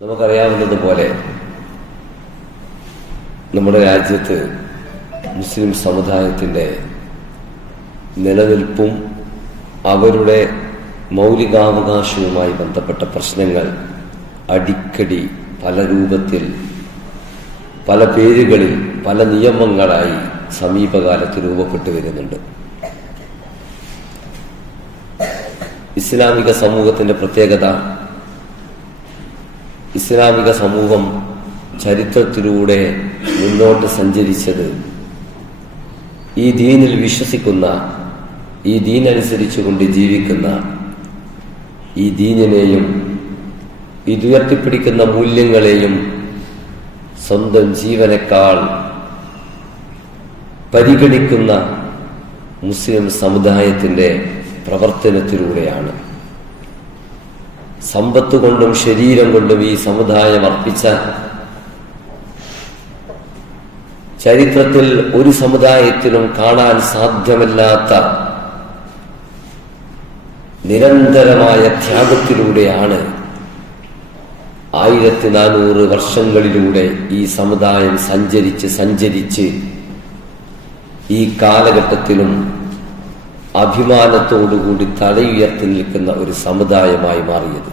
നമുക്കറിയാവുന്നതുപോലെ നമ്മുടെ രാജ്യത്ത് മുസ്ലിം സമുദായത്തിൻ്റെ നിലനിൽപ്പും അവരുടെ മൗലികാവകാശവുമായി ബന്ധപ്പെട്ട പ്രശ്നങ്ങൾ അടിക്കടി പല രൂപത്തിൽ, പല പേരുകളിൽ, പല നിയമങ്ങളായി സമീപകാലത്ത് രൂപപ്പെട്ടു വരുന്നുണ്ട്. ഇസ്ലാമിക സമൂഹത്തിൻ്റെ പ്രത്യേകത, ഇസ്ലാമിക സമൂഹം ചരിത്രത്തിലൂടെ മുന്നോട്ട് സഞ്ചരിച്ചത് ഈ ദീനിൽ വിശ്വസിക്കുന്ന, ഈ ദീനനുസരിച്ചുകൊണ്ട് ജീവിക്കുന്ന, ഈ ദീനിനെയും ഇതുയർത്തിപ്പിടിക്കുന്ന മൂല്യങ്ങളെയും സ്വന്തം ജീവനേക്കാൾ പരിഗണിക്കുന്ന മുസ്ലിം സമുദായത്തിൻ്റെ പ്രവർത്തനത്തിലൂടെയാണ്. സമ്പത്ത് കൊണ്ടും ശരീരം കൊണ്ടും ഈ സമുദായം അർപ്പിച്ച, ചരിത്രത്തിൽ ഒരു സമുദായത്തിലും കാണാൻ സാധ്യമല്ലാത്ത നിരന്തരമായ ത്യാഗത്തിലൂടെയാണ് 1400 വർഷങ്ങളിലൂടെ ഈ സമുദായം സഞ്ചരിച്ച് ഈ കാലഘട്ടത്തിലും അഭിമാനത്തോടുകൂടി തലയുയർത്തി നിൽക്കുന്ന ഒരു സമുദായമായി മാറിയത്.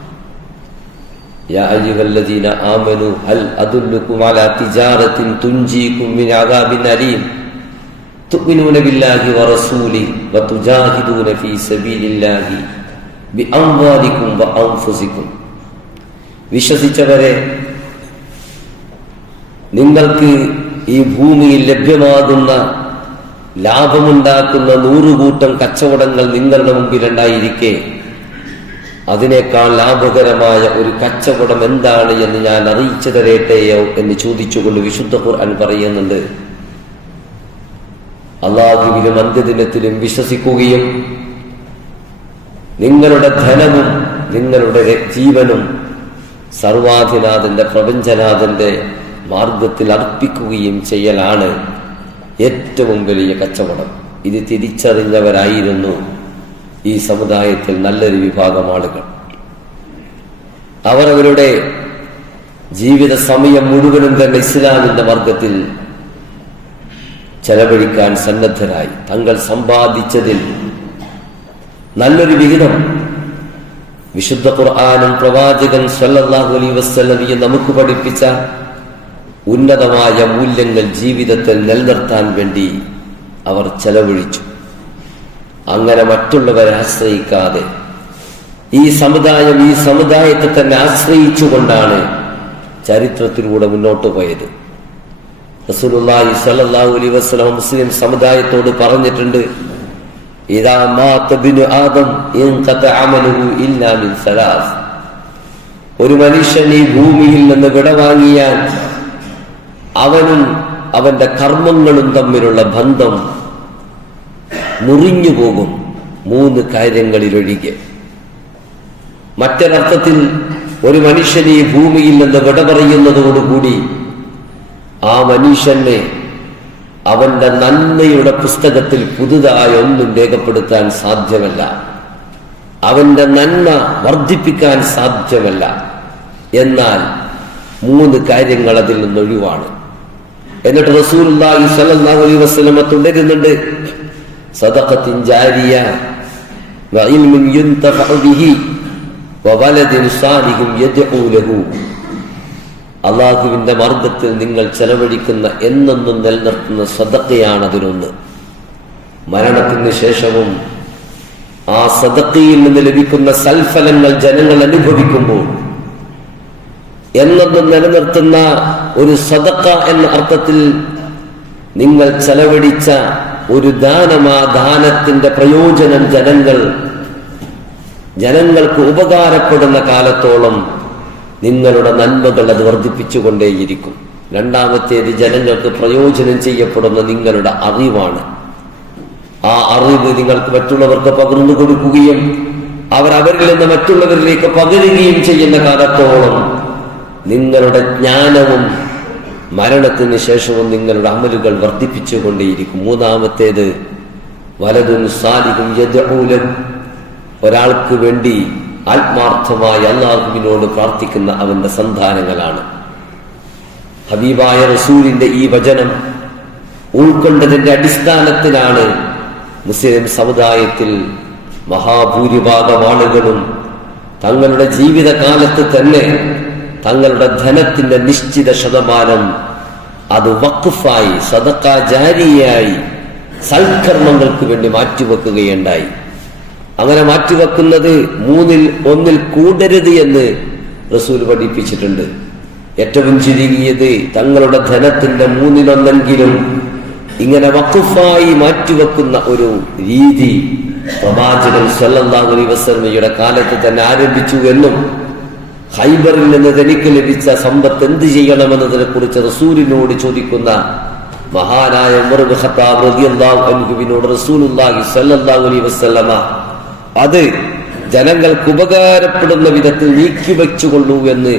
യാ അയ്യുഹല്ലദീന ആമനു ഹൽ അദുല്ലുകും അലാ തിജാറത്തിൻ തുൻജീകും മിൻ അദാബിൻ അലീം തുഅ്മിനൂന ബില്ലാഹി വറസൂലിഹി വതുജാഹിദൂന ഫീ സബീലില്ലാഹി ബിഅംവാലികും വഅൻഫുസികും. വിശ്വസിച്ചവരെ, നിങ്ങൾക്ക് ഈ ഭൂമിയിൽ ലഭ്യമാകുന്ന ലാഭമുണ്ടാക്കുന്ന 100 കൂട്ടം കച്ചവടങ്ങൾ നിങ്ങളുടെ മുമ്പിലുണ്ടായിരിക്കെ അതിനേക്കാൾ ലാഭകരമായ ഒരു കച്ചവടം എന്താണ് എന്ന് ഞാൻ അറിയിച്ചു തരട്ടെയോ എന്ന് ചോദിച്ചുകൊണ്ട് വിശുദ്ധ ഖുർആൻ പറയുന്നുണ്ട്. അല്ലാഹുവിലും അന്ത്യദിനത്തിലും വിശ്വസിക്കുകയും നിങ്ങളുടെ ധനവും നിങ്ങളുടെ ജീവനും സർവാധിനാഥന്റെ, പ്രപഞ്ചനാഥന്റെ മാർഗത്തിൽ അർപ്പിക്കുകയും ചെയ്യലാണ് ഏറ്റവും വലിയ കച്ചവടം. ഇത് തിരിച്ചറിഞ്ഞവരായിരുന്നു ഈ സമുദായത്തിൽ നല്ലൊരു വിഭാഗം ആളുകൾ. അവർ അവരുടെ ജീവിത സമയം മുഴുവനും തന്നെ ഇസ്ലാമിന്റെ മാർഗത്തിൽ ചെലവഴിക്കാൻ സന്നദ്ധരായി. തങ്ങൾ സമ്പാദിച്ചതിൽ നല്ലൊരു വിഹിതം വിശുദ്ധ ഖുർആനും പ്രവാചകൻ സ്വല്ലല്ലാഹു അലൈഹി വസല്ലം നമുക്ക് പഠിപ്പിച്ച ഉന്നതമായ മൂല്യങ്ങൾ ജീവിതത്തിൽ നിലനിർത്താൻ വേണ്ടി അവർ ചെലവഴിച്ചു. അങ്ങനെ മറ്റുള്ളവരെ ആശ്രയിക്കാതെ ഈ സമുദായം ഈ സമുദായത്തെ തന്നെ ആശ്രയിച്ചുകൊണ്ടാണ് ചരിത്രത്തിലൂടെ മുന്നോട്ട് പോയത്. റസൂലുള്ളാഹി സ്വല്ലല്ലാഹു അലൈഹി വസല്ലം മുസ്ലിം സമുദായത്തോട് പറഞ്ഞിട്ടുണ്ട്, ഇദാ മാത ഇബ്നു ആദം ഇൻഖത അമലുഹു ഇല്ലാ മിൻ സലാസ്. ഒരു മനുഷ്യൻ ഈ ഭൂമിയിൽ നിന്ന് വിടവാങ്ങിയാൽ അവനും അവന്റെ കർമ്മങ്ങളും തമ്മിലുള്ള ബന്ധം മുറിഞ്ഞു പോകും 3 കാര്യങ്ങളിലൊഴികെ. മറ്റൊരർത്ഥത്തിൽ ഒരു മനുഷ്യൻ ഈ ഭൂമിയിൽ നിന്ന് വിട പറയുന്നതോടുകൂടി ആ മനുഷ്യനെ അവന്റെ നന്മയുടെ പുസ്തകത്തിൽ പുതുതായ ഒന്നും രേഖപ്പെടുത്താൻ സാധ്യമല്ല, അവന്റെ നന്മ വർദ്ധിപ്പിക്കാൻ സാധ്യമല്ല. എന്നാൽ 3 കാര്യങ്ങൾ അതിൽ നിന്നൊഴിവാണ്. എന്നിട്ട് റസൂലുള്ളാഹി സ്വല്ലല്ലാഹു അലൈഹി വസല്ലം തുടരുന്നുണ്ട്, സദഖത്തിൻ ജാരിയ വഇൽമിൻ യുൻതഫഉ ബിഹി വവലദിൻ സാലിഹിൻ യദ്ഉ ലഹു. അല്ലാഹുവിന്റെ മാർഗ്ഗത്തിൽ നിങ്ങൾ ചെലവഴിക്കുന്ന എന്നെന്നും നിലനിർത്തുന്ന സദഖയാണ് അതിലൊന്ന്. മരണത്തിന് ശേഷവും ആ സദഖയിൽ നിന്ന് ലഭിക്കുന്ന സൽഫലങ്ങൾ ജനങ്ങൾ അനുഭവിക്കുമ്പോൾ എന്നെന്നും നിലനിർത്തുന്ന ഒരു സദഖ എന്ന അർത്ഥത്തിൽ നിങ്ങൾ ചെലവഴിച്ച ഒരു ദാനമാ ദാനത്തിന്റെ പ്രയോജനം ജനങ്ങൾക്ക് ഉപകാരപ്പെടുന്ന കാലത്തോളം നിങ്ങളുടെ നന്മകൾ അത് വർദ്ധിപ്പിച്ചുകൊണ്ടേയിരിക്കും. രണ്ടാമത്തേത്, ജനങ്ങൾക്ക് പ്രയോജനം ചെയ്യപ്പെടുന്ന നിങ്ങളുടെ അറിവാണ്. ആ അറിവ് നിങ്ങൾക്ക് മറ്റുള്ളവർക്ക് പകർന്നു കൊടുക്കുകയും അവരിൽ നിന്ന് മറ്റുള്ളവരിലേക്ക് പകരുകയും ചെയ്യുന്ന കാലത്തോളം നിങ്ങളുടെ ജ്ഞാനവും മരണത്തിന് ശേഷവും നിങ്ങളുടെ അമലുകൾ വർദ്ധിപ്പിച്ചുകൊണ്ടേയിരിക്കും. മൂന്നാമത്തേത്, വലതുൻ സാലിഹുൻ യദ്ഉ ലഹു. ഒരാൾക്ക് വേണ്ടി ആത്മാർത്ഥമായി അല്ലാഹുവിനോട് പ്രാർത്ഥിക്കുന്ന അവന്റെ സന്താനങ്ങളാണ്. ഹബീബായ റസൂലിന്റെ ഈ വചനം ഉൾക്കൊണ്ടതിന്റെ അടിസ്ഥാനത്തിലാണ് മുസ്ലിം സമുദായത്തിൽ മഹാഭൂരിഭാഗം ആളുകളും തങ്ങളുടെ ജീവിതകാലത്ത് തന്നെ തങ്ങളുടെ ധനത്തിന്റെ നിശ്ചിത ശതമാനം അത് വഖഫായി സദഖ ജാരിയായി സൽക്കർമ്മങ്ങൾക്ക് വേണ്ടി മാറ്റിവെക്കുകയുണ്ടായി. അങ്ങനെ മാറ്റിവെക്കുന്നത് 1/3 കൂടരുത് എന്ന് റസൂൽ പഠിപ്പിച്ചിട്ടുണ്ട്. ഏറ്റവും ചുരുങ്ങിയത് തങ്ങളുടെ ധനത്തിന്റെ 1/3 ഇങ്ങനെ വഖഫായി മാറ്റിവെക്കുന്ന ഒരു രീതി പ്രവാചകൻ സല്ലല്ലാഹു അലൈഹി വസല്ലമയുടെ കാലത്ത് തന്നെ ആരംഭിച്ചു എന്നും ഖൈബറിൽ നിന്ന് തനിക്ക് ലഭിച്ച സമ്പത്ത് എന്ത് ചെയ്യണമെന്നതിനെ കുറിച്ച് റസൂലിനോട് ചോദിക്കുന്ന മഹാനായ ഉമർ ഇബ്നു ഖത്താബ് റളിയല്ലാഹു അൻഹുവിനോട് റസൂലുള്ളാഹി സ്വല്ലല്ലാഹു അലൈഹി വസല്ലമ അത് ജനങ്ങൾക്ക് ഉപകാരപ്പെടുന്ന വിധത്തിൽ നീക്കിവെച്ചുകൊള്ളൂ എന്ന്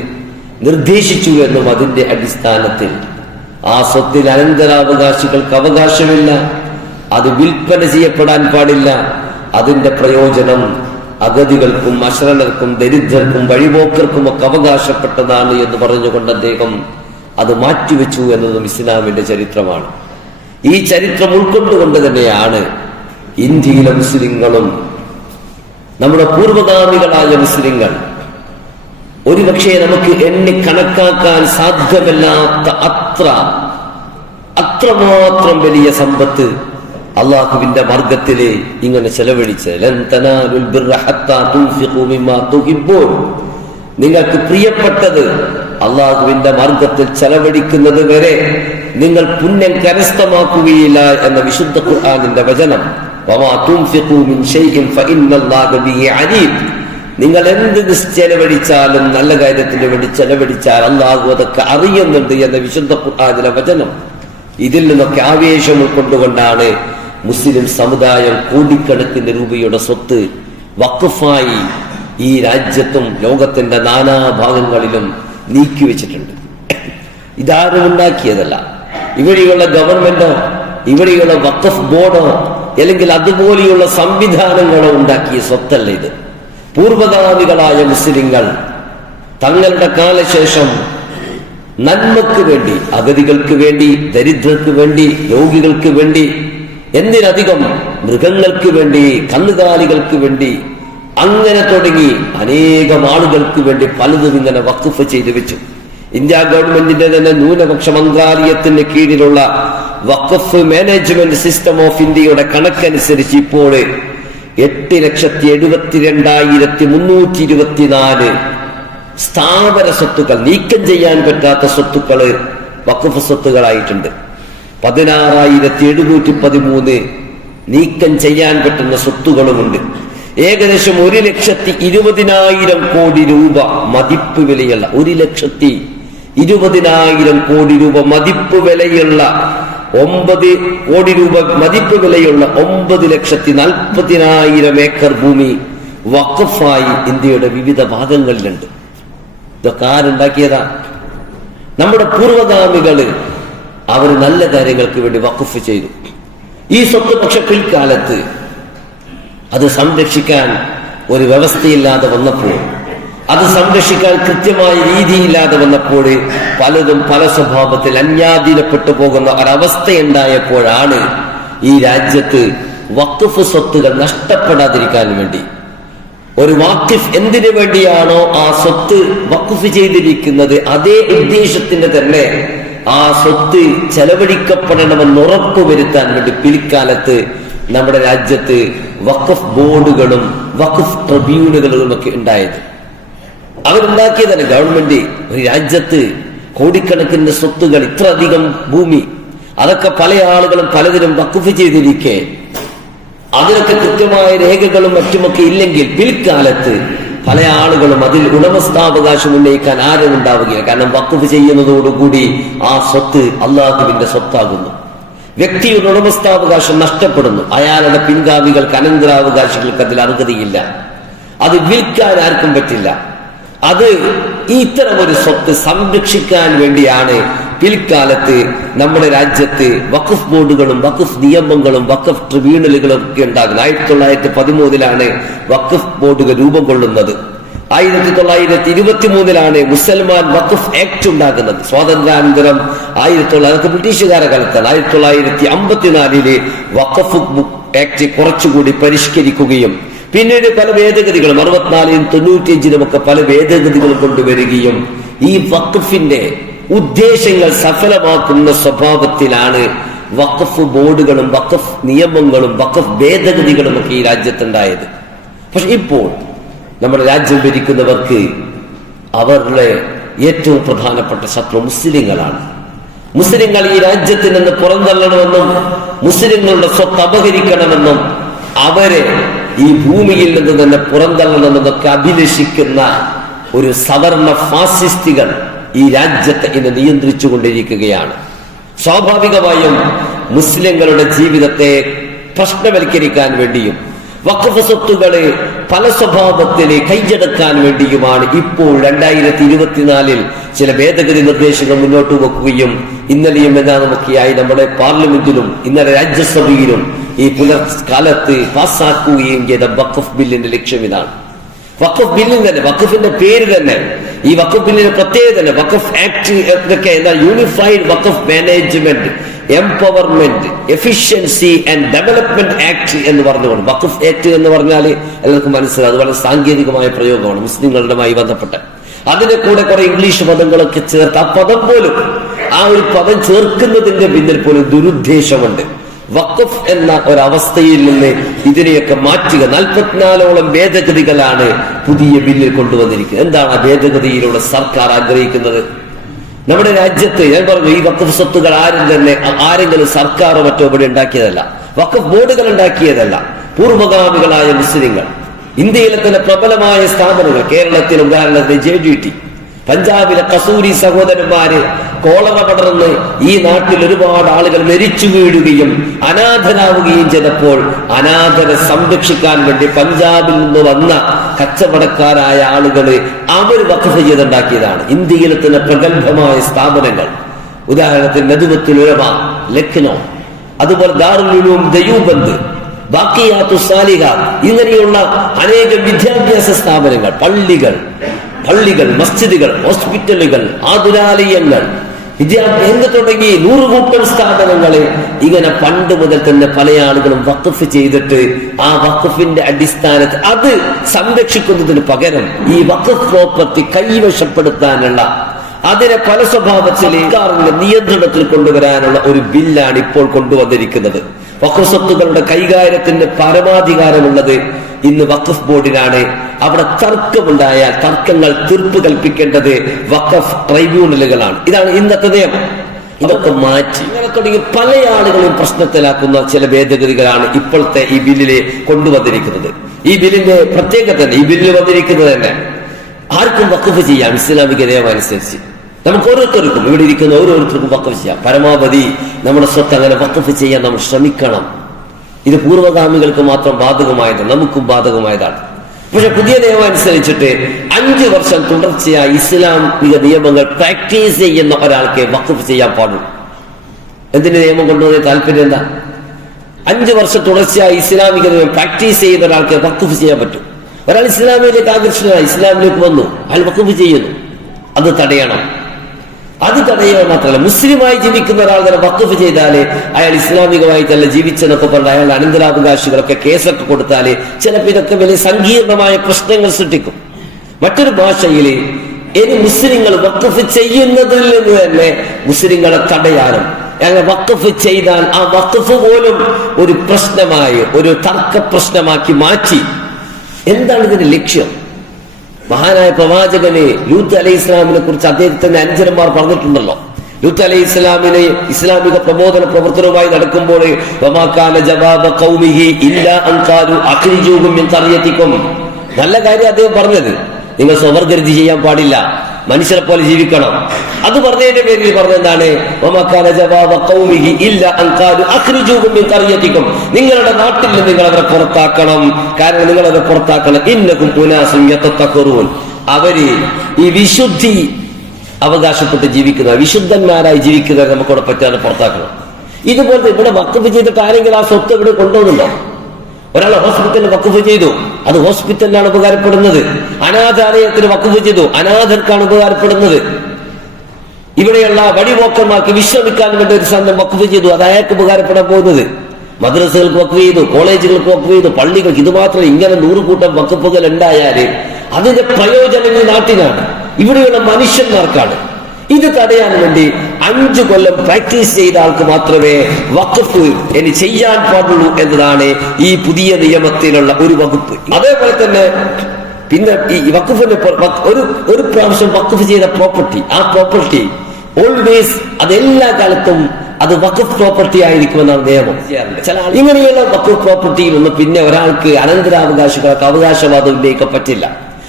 നിർദ്ദേശിച്ചു എന്നും അതിന്റെ അടിസ്ഥാനത്തിൽ ആ സ്വത്തിൽ അനന്തരാവകാശികൾക്ക് അവകാശമില്ല, അത് വിൽപ്പന ചെയ്യപ്പെടാൻ പാടില്ല, അതിന്റെ പ്രയോജനം അഗതികൾക്കും അശരണർക്കും ദരിദ്രർക്കും വഴിപോക്കർക്കും ഒക്കെ അവകാശപ്പെട്ടതാണ് എന്ന് പറഞ്ഞുകൊണ്ട് അദ്ദേഹം അത് മാറ്റിവെച്ചു എന്നതും ഇസ്ലാമിന്റെ ചരിത്രമാണ്. ഈ ചരിത്രം ഉൾക്കൊണ്ടുകൊണ്ട് തന്നെയാണ് ഇന്ത്യയിലെ മുസ്ലിങ്ങളും നമ്മുടെ പൂർവഗാമികളായ മുസ്ലിങ്ങൾ ഒരുപക്ഷെ നമുക്ക് എണ്ണി കണക്കാക്കാൻ സാധ്യമല്ലാത്ത അത്രമാത്രം വലിയ സമ്പത്ത് അള്ളാഹുവിന്റെ മാർഗത്തില് ഇങ്ങനെ ചെലവഴിച്ച് നിങ്ങൾക്ക് പ്രിയപ്പെട്ടത് അള്ളാഹുവിന്റെ മാർഗത്തിൽ ചെലവഴിക്കുന്നത് വരെ നിങ്ങൾ പുണ്യം കരസ്ഥമാക്കുകയില്ല എന്ന വിശുദ്ധ ഖുർആനിന്റെ വചനം. നിങ്ങൾ എന്ത് ചെലവഴിച്ചാലും നല്ല കാര്യത്തിന് വേണ്ടി ചെലവഴിച്ചാൽ അള്ളാഹു അതൊക്കെ അറിയുന്നുണ്ട് എന്ന വിശുദ്ധ ഖുർആനിലെ വചനം. ഇതിൽ നിന്നൊക്കെ ആവേശം ഉൾക്കൊണ്ടുകൊണ്ടാണ് മുസ്ലിം സമുദായം കോടിക്കണക്കിന് രൂപയുടെ സ്വത്ത് വഖഫായി ഈ രാജ്യത്തും ലോകത്തിന്റെ നാനാഭാഗങ്ങളിലും നീക്കിവെച്ചിട്ടുണ്ട്. ഇതാരും ഉണ്ടാക്കിയതല്ല. ഇവിടെയുള്ള ഗവൺമെന്റോ ഇവിടെയുള്ള വഖഫ് ബോർഡോ അല്ലെങ്കിൽ അതുപോലെയുള്ള സംവിധാനങ്ങളോ ഉണ്ടാക്കിയ സ്വത്തല്ല ഇത്. പൂർവഗാമികളായ മുസ്ലിങ്ങൾ തങ്ങളുടെ കാലശേഷം നന്മക്ക് വേണ്ടി, അഗതികൾക്ക് വേണ്ടി, ദരിദ്രർക്ക് വേണ്ടി, രോഗികൾക്ക് വേണ്ടി, എന്തിനധികം മൃഗങ്ങൾക്ക് വേണ്ടി, കന്നുകാലികൾക്ക് വേണ്ടി, അങ്ങനെ തുടങ്ങി അനേകം ആളുകൾക്ക് വേണ്ടി പലതും ഇങ്ങനെ വഖഫ് ചെയ്തു വെച്ചു. ഇന്ത്യ ഗവൺമെന്റിന്റെ തന്നെ ന്യൂനപക്ഷ മന്ത്രാലയത്തിന് കീഴിലുള്ള വഖഫ് മാനേജ്മെന്റ് സിസ്റ്റം ഓഫ് ഇന്ത്യയുടെ കണക്കനുസരിച്ച് ഇപ്പോൾ 8,72,324 സ്ഥാവര സ്വത്തുക്കൾ, നീക്കം ചെയ്യാൻ പറ്റാത്ത സ്വത്തുക്കള് വഖഫ് സ്വത്തുകളായിട്ടുണ്ട്. 16,713 നീക്കം ചെയ്യാൻ പറ്റുന്ന സ്വത്തുകളുമുണ്ട്. ഏകദേശം 1,20,000 കോടി രൂപ മതിപ്പ് വിലയുള്ള 1,20,000 കോടി രൂപ മതിപ്പ് വിലയുള്ള 9 കോടി രൂപ മതിപ്പ് വിലയുള്ള 9,40,000 ഏക്കർ ഭൂമി വഖഫായി ഇന്ത്യയുടെ വിവിധ ഭാഗങ്ങളിലുണ്ട്. ഇതൊക്കെ ആരുണ്ടാക്കിയതാ? നമ്മുടെ പൂർവഗാമികള്. അവർ നല്ല കാര്യങ്ങൾക്ക് വേണ്ടി വഖഫ് ചെയ്തു. ഈ സ്വത്ത് പക്ഷെ പിൽക്കാലത്ത് അത് സംരക്ഷിക്കാൻ ഒരു വ്യവസ്ഥയില്ലാതെ വന്നപ്പോൾ, അത് സംരക്ഷിക്കാൻ കൃത്യമായ രീതിയില്ലാതെ വന്നപ്പോൾ പലതും പല സ്വഭാവത്തിൽ അന്യാധീനപ്പെട്ടു പോകുന്ന ഒരവസ്ഥയുണ്ടായപ്പോഴാണ് ഈ രാജ്യത്ത് വഖഫ് സ്വത്തുകൾ നഷ്ടപ്പെടാതിരിക്കാൻ വേണ്ടി ഒരു വാഖിഫ് എന്തിനു വേണ്ടിയാണോ ആ സ്വത്ത് വഖഫ് ചെയ്തിരിക്കുന്നത് അതേ ഉദ്ദേശത്തിന്റെ തന്നെ ആ സ്വത്ത് ചെലവഴിക്കപ്പെടണമെന്ന് ഉറപ്പുവരുത്താൻ വേണ്ടി പിൽക്കാലത്ത് നമ്മുടെ രാജ്യത്ത് വഖഫ് ബോർഡുകളും വഖഫ് ട്രിബ്യൂണലുകളും ഒക്കെ ഉണ്ടായത്. അവരുണ്ടാക്കിയതാണ്. ഗവൺമെന്റ് ഒരു രാജ്യത്ത് കോടിക്കണക്കിന് സ്വത്തുകൾ, ഇത്ര അധികം ഭൂമി, അതൊക്കെ പല ആളുകളും പലതിനും വഖഫ് ചെയ്തിരിക്കെ അതിനൊക്കെ കൃത്യമായ രേഖകളും മറ്റുമൊക്കെ ഇല്ലെങ്കിൽ പിൽക്കാലത്ത് പല ആളുകളും അതിൽ ഉടമസ്ഥാവകാശം ഉന്നയിക്കാൻ ആരും ഉണ്ടാവുകയില്ല. കാരണം വഖഫ് ചെയ്യുന്നതോടുകൂടി ആ സ്വത്ത് അള്ളാഹുവിന്റെ സ്വത്താകുന്നു. വ്യക്തിയുടെ ഉടമസ്ഥാവകാശം നഷ്ടപ്പെടുന്നു. അയാളുടെ പിൻഗാമികൾക്ക്, അനന്തരാവകാശികൾക്ക് അതിൽ അർഹതയില്ല. അത് വിൽക്കാൻ ആർക്കും പറ്റില്ല. അത് ഇത്തരം ഒരു സ്വത്ത് സംരക്ഷിക്കാൻ വേണ്ടിയാണ് പിൽക്കാലത്ത് നമ്മുടെ രാജ്യത്ത് വഖഫ് ബോർഡുകളും വഖഫ് നിയമങ്ങളും വഖഫ് ട്രിബ്യൂണലുകളും ഒക്കെ ഉണ്ടാകുന്നത്. 1913 വഖഫ് ബോർഡുകൾ രൂപം കൊള്ളുന്നത്. 1923 മുസൽമാൻ വഖഫ് ആക്ട് ഉണ്ടാക്കുന്നത്. സ്വാതന്ത്ര്യാനന്തരം അതൊക്കെ ബ്രിട്ടീഷുകാരുടെ കാലത്താണ്. 1954 വഖഫ് ആക്ട് കുറച്ചുകൂടി പരിഷ്കരിക്കുകയും പിന്നീട് പല ഭേദഗതികളും 64-ലും 95-ലും ഒക്കെ പല ഭേദഗതികളും കൊണ്ടുവരികയും ഈ വഖഫിന്റെ ഉദ്ദേശങ്ങൾ സഫലമാക്കുന്ന സ്വഭാവത്തിലാണ് വഖഫ് ബോർഡുകളും വഖഫ് നിയമങ്ങളും വഖഫ് ഭേദഗതികളും ഒക്കെ ഈ രാജ്യത്തുണ്ടായത്. പക്ഷെ ഇപ്പോൾ നമ്മുടെ രാജ്യം ഭരിക്കുന്നവർക്ക് അവരുടെ ഏറ്റവും പ്രധാനപ്പെട്ട ശത്രു മുസ്ലിങ്ങളാണ്. മുസ്ലിങ്ങൾ ഈ രാജ്യത്തിൽ നിന്ന് പുറന്തള്ളണമെന്നും മുസ്ലിങ്ങളുടെ സ്വത്ത് അപഹരിക്കണമെന്നും അവരെ ഈ ഭൂമിയിൽ നിന്ന് തന്നെ പുറന്തള്ളണമെന്നൊക്കെ അഭിലഷിക്കുന്ന ഒരു സവർണ ഫാസിസ്റ്റുകൾ ഈ രാജ്യത്തെ ഇന്ന് നിയന്ത്രിച്ചു കൊണ്ടിരിക്കുകയാണ്. സ്വാഭാവികമായും മുസ്ലിങ്ങളുടെ ജീവിതത്തെ പ്രശ്നവൽക്കരിക്കാൻ വേണ്ടിയും വഖഫ് സ്വത്തുകളെ പല സ്വഭാവത്തിലെ കൈയടക്കാൻ വേണ്ടിയുമാണ് ഇപ്പോൾ 2024 ചില ഭേദഗതി നിർദ്ദേശങ്ങൾ മുന്നോട്ട് വെക്കുകയും ഇന്നലെയും നമുക്കെയായി നമ്മുടെ പാർലമെന്റിലും ഇന്നലെ രാജ്യസഭയിലും ഈ പുലർക്കാലത്ത് പാസ്സാക്കുകയും ചെയ്ത വഖഫ് ബില്ലിന്റെ ലക്ഷ്യം ഇതാണ്. വഖഫ് ബില്ലിൽ തന്നെ, വഖഫിന്റെ പേര് തന്നെ, ഈ വഖഫ് ബില്ലിന്റെ പ്രത്യേകത തന്നെ വഖഫ് ആക്ട് എന്നൊക്കെ എന്നാൽ unified Waqf management empowerment efficiency and development act എന്ന് പറഞ്ഞുകൊണ്ട് വഖഫ് ആക്ട് എന്ന് പറഞ്ഞാൽ എല്ലാവർക്കും മനസ്സിലാവും. അത് വളരെ സാങ്കേതികമായ പ്രയോഗമാണ് മുസ്ലിങ്ങളുമായി ബന്ധപ്പെട്ട്. അതിന്റെ കൂടെ കുറെ ഇംഗ്ലീഷ് പദങ്ങളൊക്കെ ചേർത്ത് ആ പദം പോലും, ആ ഒരു പദം ചേർക്കുന്നതിന്റെ പിന്നിൽ പോലും ദുരുദ്ദേശമുണ്ട്. വഖഫ് എന്ന ഒരവസ്ഥയിൽ നിന്ന് ഇതിനെയൊക്കെ മാറ്റുക. 44ഓളം ഭേദഗതികളാണ് പുതിയ ബില്ലിൽ കൊണ്ടുവന്നിരിക്കുന്നത്. എന്താണ് ആ ഭേദഗതിയിലൂടെ സർക്കാർ ആഗ്രഹിക്കുന്നത്? നമ്മുടെ രാജ്യത്ത് ഞാൻ പറഞ്ഞു, ഈ വഖഫ് സ്വത്തുകൾ ആരെങ്കിലും സർക്കാരോ മറ്റോ ഇവിടെ ഉണ്ടാക്കിയതല്ല, വഖഫ് ബോർഡുകൾ ഉണ്ടാക്കിയതല്ല. പൂർവ്വഗാമികളായ മുസ്ലിങ്ങൾ, ഇന്ത്യയിലെ തന്നെ പ്രബലമായ സ്ഥാപനങ്ങൾ, കേരളത്തിൽ ഉദാഹരണത്തിന് JDT, പഞ്ചാബിലെ കസൂരി സഹോദരന്മാര് കോളറ പടർന്ന് ഈ നാട്ടിൽ ഒരുപാട് ആളുകൾ മരിച്ചു വീഴുകയും അനാഥരാവുകയും ചെയ്തപ്പോൾ അനാഥരെ സംരക്ഷിക്കാൻ വേണ്ടി പഞ്ചാബിൽ നിന്ന് വന്ന കച്ചവടക്കാരായ ആളുകള് അവർ വഖഫ് ചെയ്തുണ്ടാക്കിയതാണ്. ഇന്ത്യയിലെ തന്നെ പ്രഗത്ഭമായ സ്ഥാപനങ്ങൾ, ഉദാഹരണത്തിന് നദ്വത്തുൽ ഉലമ ലക്നൗ, അതുപോലെ ദാറുൽ ഉലൂം ദയൂബന്ദ്, ബാക്കിയാത്തു സാലിഹാത്ത്, ഇങ്ങനെയുള്ള അനേകം വിദ്യാഭ്യാസ സ്ഥാപനങ്ങൾ, പള്ളികൾ, മസ്ജിദുകൾ, ഹോസ്പിറ്റലുകൾ, ആതുരാലയങ്ങൾ, വിദ്യാഭ്യാസം തുടങ്ങി 100 കൂട്ടം സ്ഥാപനങ്ങളെ ഇങ്ങനെ പണ്ട് മുതൽ തന്നെ പല ആളുകളും വഖഫ് ചെയ്തിട്ട് ആ വഖഫിന്റെ അടിസ്ഥാനത്തിൽ അത് സംരക്ഷിക്കുന്നതിന് പകരം ഈ വഖഫ് പ്രോപ്പർട്ടി കൈവശപ്പെടുത്താനുള്ള, അതിനെ പല സ്വഭാവത്തിലേക്ക് നിയന്ത്രണത്തിൽ കൊണ്ടുവരാനുള്ള ഒരു ബില്ലാണ് ഇപ്പോൾ കൊണ്ടുവന്നിരിക്കുന്നത്. വഖഫ് സ്വത്തുക്കളുടെ കൈകാര്യത്തിന്റെ പരമാധികാരമുള്ളത് ഇന്ന് വഖഫ് ബോർഡിനാണ്. അവിടെ തർക്കമുണ്ടായാൽ തർക്കങ്ങൾ തീർപ്പ് കൽപ്പിക്കേണ്ടത് വഖഫ് ട്രൈബ്യൂണലുകളാണ്. ഇതാണ് ഇന്നത്തെ നിയമം. ഇതൊക്കെ മാറ്റി ഇങ്ങനെ തുടങ്ങി പല ആളുകളെയും പ്രശ്നത്തിലാക്കുന്ന ചില ഭേദഗതികളാണ് ഇപ്പോഴത്തെ ഈ ബില്ലിലെ കൊണ്ടുവന്നിരിക്കുന്നത്. ഈ ബില്ലിന്റെ പ്രത്യേകത തന്നെ, ഈ ബില്ലിൽ വന്നിരിക്കുന്നത് തന്നെ ആർക്കും വഖഫ് ചെയ്യാം ഇസ്ലാമിക നിയമം അനുസരിച്ച്. നമുക്ക് ഓരോരുത്തർക്കും, ഇവിടെ ഇരിക്കുന്ന ഓരോരുത്തർക്കും വഖഫ് ചെയ്യാം. പരമാവധി നമ്മുടെ സ്വത്ത് അങ്ങനെ വഖഫ് ചെയ്യാൻ നമ്മൾ ശ്രമിക്കണം. ഇത് പൂർവ്വഗാമികൾക്ക് മാത്രം ബാധകമായത്, നമുക്കും ബാധകമായതാണ്. പക്ഷെ പുതിയ നിയമം അനുസരിച്ചിട്ട് 5 വർഷം തുടർച്ചയായി ഇസ്ലാമിക നിയമങ്ങൾ പ്രാക്ടീസ് ചെയ്യുന്ന ഒരാൾക്ക് വഖഫ് ചെയ്യാൻ പാടുള്ളൂ. എന്തിന്റെ നിയമം കൊണ്ടുവന്ന താല്പര്യം എന്താ? 5 വർഷം തുടർച്ചയായി ഇസ്ലാമിക നിയമം പ്രാക്ടീസ് ചെയ്യുന്ന ഒരാൾക്ക് വഖഫ് ചെയ്യാൻ പറ്റും. ഒരാൾ ഇസ്ലാമിലേക്ക് ആകർഷണമായി ഇസ്ലാമിലേക്ക് വന്നു, അയാൾ വഖഫ് ചെയ്യുന്നു, അത് തടയണം. അത് തടയുക മാത്രമല്ല, മുസ്ലിമായി ജീവിക്കുന്ന ഒരാൾ തന്നെ വഖഫ് ചെയ്താല് അയാൾ ഇസ്ലാമികമായി തന്നെ ജീവിച്ചെന്നൊക്കെ പറഞ്ഞാൽ അയാളുടെ അനന്തരാവകാശികളൊക്കെ കേസൊക്കെ കൊടുത്താല് ചിലപ്പോൾ ഇതൊക്കെ വലിയ സങ്കീർണമായ പ്രശ്നങ്ങൾ സൃഷ്ടിക്കും. മറ്റൊരു ഭാഷയിൽ ഇനി മുസ്ലിങ്ങൾ വഖഫ് ചെയ്യുന്നതിൽ നിന്ന് തന്നെ മുസ്ലിങ്ങളെ തടയാനും, അങ്ങനെ വഖഫ് ചെയ്താൽ ആ വഖഫ് പോലും ഒരു പ്രശ്നമായി, ഒരു തർക്ക പ്രശ്നമാക്കി മാറ്റി. എന്താണ് ഇതിന്റെ ലക്ഷ്യം? മഹാനായ പ്രവാചകന് ലൂത്ത് അലൈഹി ഇസ്ലാമിനെ കുറിച്ച് അദ്ദേഹത്തിന്റെ അനുചരന്മാർ പറഞ്ഞിട്ടുണ്ടല്ലോ. ലൂത്ത് അലൈഹി ഇസ്ലാമിനെ ഇസ്ലാമിക പ്രബോധന പ്രവർത്തനവുമായി നടക്കുമ്പോൾ നല്ല കാര്യം അദ്ദേഹം പറഞ്ഞത്, നിങ്ങൾ സ്വവർഗരതി ചെയ്യാൻ പാടില്ല, മനുഷ്യരെ പോലെ ജീവിക്കണം. അത് പറഞ്ഞതിന്റെ പേരിൽ പറഞ്ഞെന്താണ്? നിങ്ങളുടെ നാട്ടിൽ നിന്ന് നിങ്ങൾ അവരെ പുറത്താക്കണം. കാരണം നിങ്ങൾ അവരെ പുറത്താക്കണം. ഇന്നകും ഉനാസും യതതഖറൂൻ, അവര് ഈ വിശുദ്ധി അവകാശപ്പെട്ട് ജീവിക്കുന്ന, വിശുദ്ധന്മാരായി ജീവിക്കുന്നവരെ നമുക്കവിടെ പറ്റാതെ പുറത്താക്കണം. ഇതുപോലത്തെ ഇവിടെ വഖഫ് ചെയ്തിട്ട് ആരെങ്കിലും ആ സ്വത്ത് ഇവിടെ കൊണ്ടുപോകുന്നുണ്ടോ? ഒരാൾ ഹോസ്പിറ്റലിൽ വഖഫ് ചെയ്തു, അത് ഹോസ്പിറ്റലിനാണ് ഉപകാരപ്പെടുന്നത്. അനാഥാലയത്തിന് വഖഫ് ചെയ്തു, അനാഥർക്കാണ് ഉപകാരപ്പെടുന്നത്. ഇവിടെയുള്ള വഴിപോക്കന്മാർക്ക് വിശ്രമിക്കാൻ വേണ്ടി ഒരു സ്ഥലം വഖഫ് ചെയ്തു, അത് അയാൾക്ക് ഉപകാരപ്പെടാൻ പോകുന്നത്. മദ്രസകൾക്ക് വഖഫ് ചെയ്തു, കോളേജുകൾക്ക് വഖഫ് ചെയ്തു, പള്ളികൾക്ക്. ഇത് മാത്രം ഇങ്ങനെ 100 കൂട്ടം വഖഫുകൾ ഉണ്ടായാല് അതിന്റെ പ്രയോജനം ഈ നാട്ടിനാണ്, ഇവിടെയുള്ള മനുഷ്യന്മാർക്കാണ്. ഇത് തടയാൻ വേണ്ടി 5 കൊല്ലം പ്രാക്ടീസ് ചെയ്ത ആൾക്ക് മാത്രമേ വഖഫ് ഇനി ചെയ്യാൻ പാടുള്ളൂ എന്നതാണ് ഈ പുതിയ നിയമത്തിലുള്ള ഒരു വകുപ്പ്. അതേപോലെ തന്നെ പിന്നെ ഈ വഖഫിന്റെ ഒരു പ്രാവശ്യം വഖഫ് ചെയ്ത പ്രോപ്പർട്ടി, ആ പ്രോപ്പർട്ടി ഓൾവേസ് അതെല്ലാ കാലത്തും അത് വഖഫ് പ്രോപ്പർട്ടി ആയിരിക്കുമെന്നാണ് നിയമം. ഇങ്ങനെയുള്ള വഖഫ് പ്രോപ്പർട്ടിയിലൊന്നും പിന്നെ ഒരാൾക്ക് അനന്തരാവകാശികൾക്ക് അവകാശവാദം ഉന്നയിക്കാൻ പറ്റില്ല.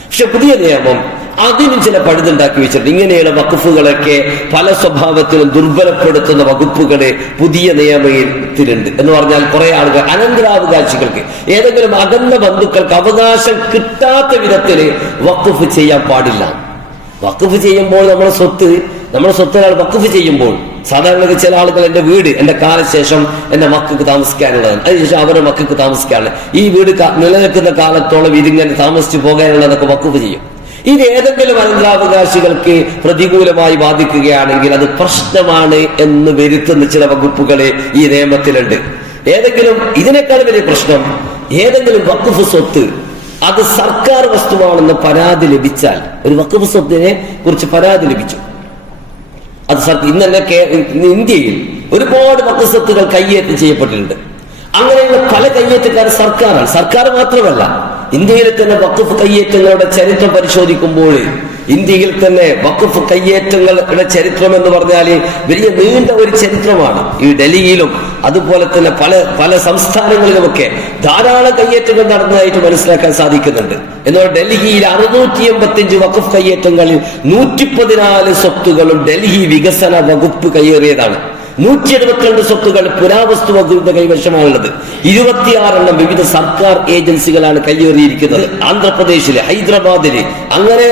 പക്ഷെ പുതിയ നിയമം അതിനും ചില പഴുതുണ്ടാക്കി വെച്ചിട്ടുണ്ട്. ഇങ്ങനെയുള്ള വഖഫുകളൊക്കെ പല സ്വഭാവത്തിലും ദുർബലപ്പെടുത്തുന്ന വകുപ്പുകള് പുതിയ നിയമത്തിലുണ്ട്. എന്ന് പറഞ്ഞാൽ കുറെ ആളുകൾ അനന്തരാവകാശികൾക്ക്, ഏതെങ്കിലും അകന്ന ബന്ധുക്കൾക്ക് അവകാശം കിട്ടാത്ത വിധത്തില് വഖഫ് ചെയ്യാൻ പാടില്ല. വഖഫ് ചെയ്യുമ്പോൾ നമ്മുടെ സ്വത്ത് ഒരാൾ വഖഫ് ചെയ്യുമ്പോൾ സാധാരണ ചില ആളുകൾ എന്റെ വീട് എന്റെ കാലശേഷം എന്റെ മക്കൾക്ക് താമസിക്കാനുള്ളതാണ്, അതിനുശേഷം അവരുടെ മക്കൾക്ക് താമസിക്കാനുള്ളത്, ഈ വീട് നിലനിൽക്കുന്ന കാലത്തോളം ഇതിങ്ങനെ താമസിച്ചു പോകാനുള്ളതൊക്കെ വഖഫ് ചെയ്യും. ഇത് ഏതെങ്കിലും അനന്തരാവകാശികൾക്ക് പ്രതികൂലമായി ബാധിക്കുകയാണെങ്കിൽ അത് പ്രശ്നമാണ് എന്ന് വരുത്തുന്ന ചില വകുപ്പുകള് ഈ നിയമത്തിലുണ്ട്. ഇതിനേക്കാൾ വലിയ പ്രശ്നം, ഏതെങ്കിലും വഖഫ് സ്വത്ത് അത് സർക്കാർ വസ്തുവാണെന്ന് പരാതി ലഭിച്ചാൽ, ഒരു വഖഫ് സ്വത്തിനെ കുറിച്ച് പരാതി ലഭിച്ചു, അത് ഇന്ന് തന്നെ ഇന്ത്യയിൽ ഒരുപാട് വഖഫ് സ്വത്തുകൾ കയ്യേറ്റം ചെയ്യപ്പെട്ടിട്ടുണ്ട്. അങ്ങനെയുള്ള പല കയ്യേറ്റക്കാർ സർക്കാരാണ്. സർക്കാർ മാത്രമല്ല, ഇന്ത്യയിൽ തന്നെ വഖഫ് കയ്യേറ്റങ്ങളുടെ ചരിത്രം പരിശോധിക്കുമ്പോൾ ഇന്ത്യയിൽ തന്നെ വഖഫ് കയ്യേറ്റങ്ങളുടെ ചരിത്രം എന്ന് പറഞ്ഞാൽ വലിയ നീണ്ട ഒരു ചരിത്രമാണ്. ഈ ഡൽഹിയിലും അതുപോലെ തന്നെ പല സംസ്ഥാനങ്ങളിലുമൊക്കെ ധാരാളം കയ്യേറ്റങ്ങൾ നടന്നതായിട്ട് മനസ്സിലാക്കാൻ സാധിക്കുന്നുണ്ട്. എന്നാൽ ഡൽഹിയിൽ 685 വഖഫ് കയ്യേറ്റങ്ങളിൽ 114 സ്വത്തുകളും ഡൽഹി വികസന വകുപ്പ് കയ്യേറിയതാണ്. 172 സ്വത്തുകൾ പുരാവസ്തു വകുപ്പിന്റെ കൈവശമാണുള്ളത്. 26 വിവിധ സർക്കാർ ഏജൻസികളാണ് കയ്യേറിയിരിക്കുന്നത്. ആന്ധ്രാപ്രദേശില്, ഹൈദരാബാദില്, അങ്ങനെ